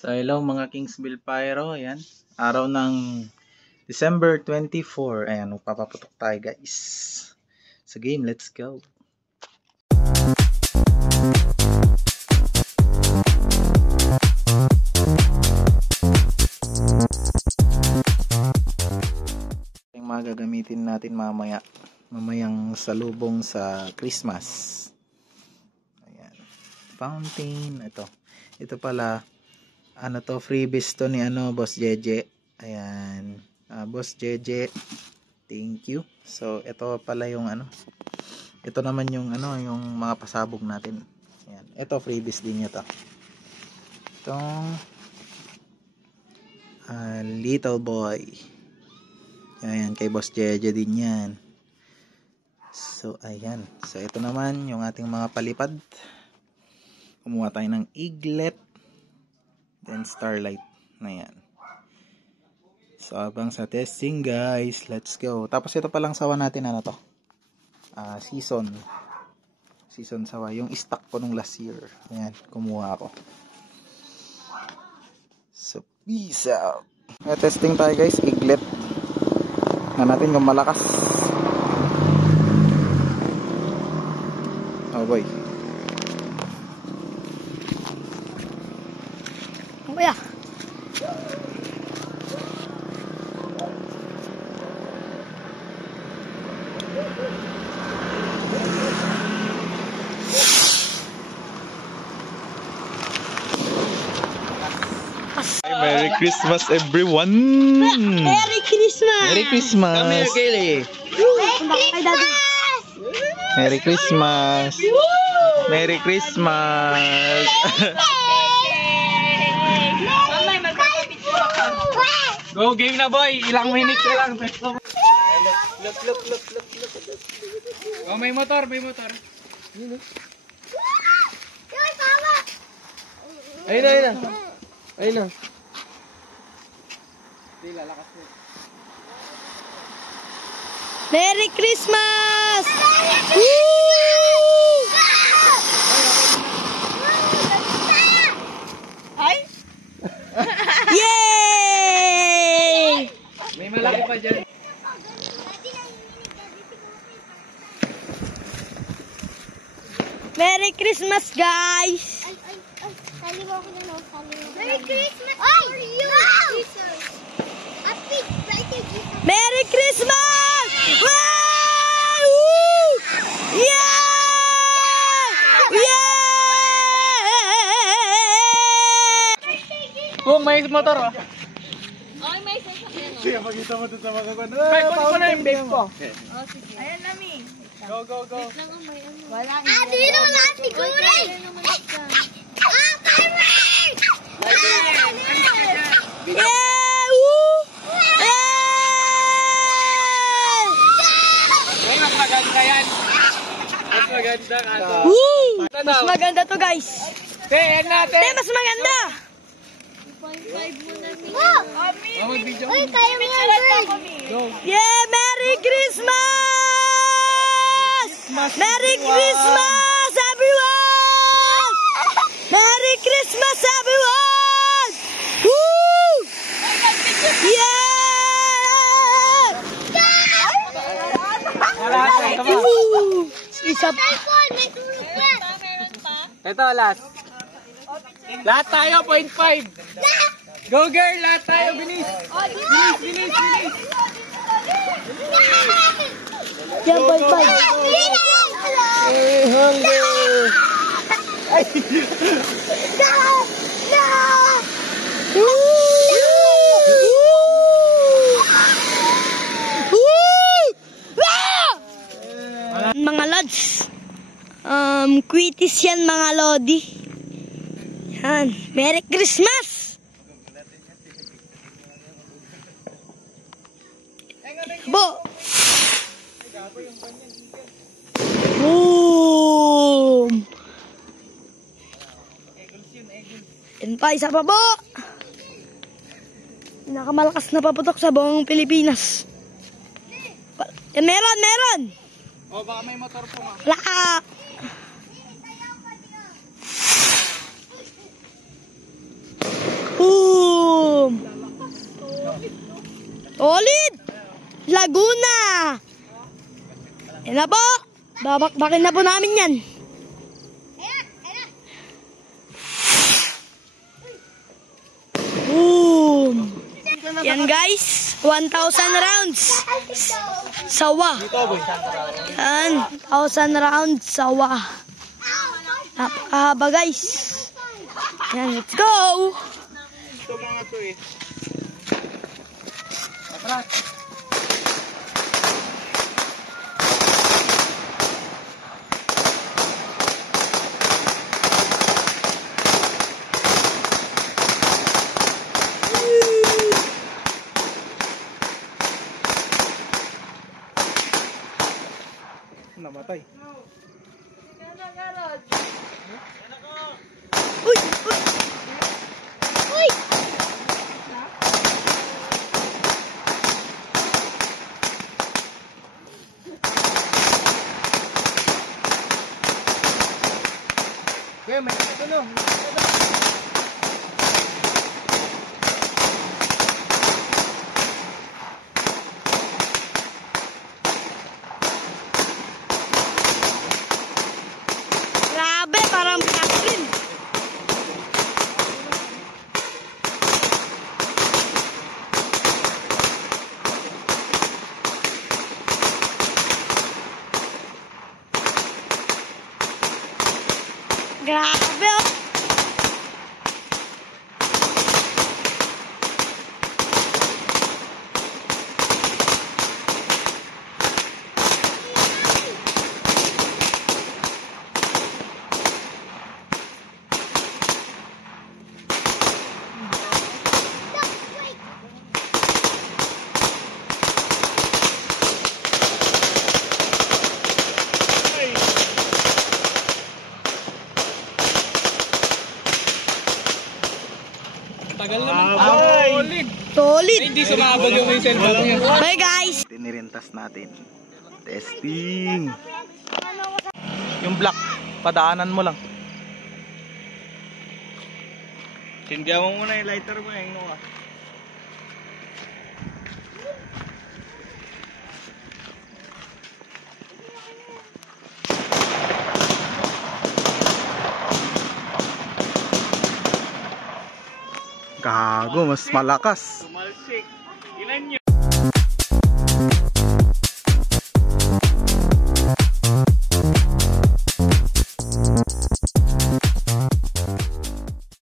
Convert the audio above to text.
So hello mga Kingsville Pyro, ayan. Araw ng December 24, ayan, magpapaputok tayo guys. Sa game, let's go. Yung mga gagamitin natin mamayang salubong sa Christmas. Ayan. Fountain, ito pala. Ano to, freebies to ni Boss Jeje. Ayan. Boss Jeje, thank you. So ito pala yung ito naman yung yung mga pasabog natin. Ayan. Ito freebies din ito. Itong little boy. Ayan, kay Boss Jeje din yan. So ayan. So ito naman yung ating mga palipad. Kumuha tayo ng eaglet. Then starlight na yan. So abang sa testing guys, let's go. Tapos ito palang sawa natin, to season sawa, yung stock ko nung last year. Ayan, kumuha ako. So peace out. Testing tayo guys, eaglet na natin kung malakas. Oh boy. Kuya. Merry Christmas everyone. Merry Christmas. Merry Christmas. Come here, Kaylee. Merry Christmas. Merry Christmas. Go game na boy. Ilang minutes na lang. Look. Oh, may motor. Ayun na. Di lalakas mo. Merry Christmas. Ay! Yay! May malaki pa dyan. Merry Christmas, guys! Merry Christmas for you! Merry Christmas! Wow! Woo! Yeah! Yeah! Oh, may motor oh. Ay, may sasakyan. Sige, pakita mo dito sa mga kwan. Kaya kung na yung babe ko. Ayan na, Mi. Go. Wala. Di naman na sigurin! Firework! Yeah! Woo! Yeah! Ay, mas maganda yan. Mas maganda ka to. Woo! Mas maganda to, guys. Yan natin. Mas maganda. Oh! Oh, mag-video. Uy, kaya mo yan, bird! Go. Yeah! Merry Christmas! Merry Christmas, everyone! Merry Christmas, everyone! Woo! Yeah! Wala sa ito mo. Woo! Isa pa. Typhoon, may tulog yan! Ito, last. Lahat tayo, 0.5. Go girl, lahat tayo, bilis. Bilis. Yan, boy, boy. Hunger. Mga lods, quitis yan mga lodi. Yan, Merry Christmas! Bo! Boom! Yan pa, isa pa po! Pinakamalakas na paputok sa buong Pilipinas. Yan, meron! Oh, baka may motor po ma. Wala! Solid! Laguna! Yan na po. Babakbakin na po namin yan. Boom! Yan guys, 1,000 rounds. Sawa. Yan, 1,000 rounds sawa. Napakahaba guys. Yan, let's go! Ito mga to eh. Namatay. Uy! Uy! Uy! Okay, may ito. Grabe, parang pinakrin. Grabe, oh. Tagal naman. Solid. Solid. Hindi sumabog yung cellphone niya. Bye guys. Tinirintas natin. Testing. Yung black, padaanan mo lang. Sindihan mo muna yung lighter mo. Yung nung Gago, mas malakas. Tumalsik. Ilan yun?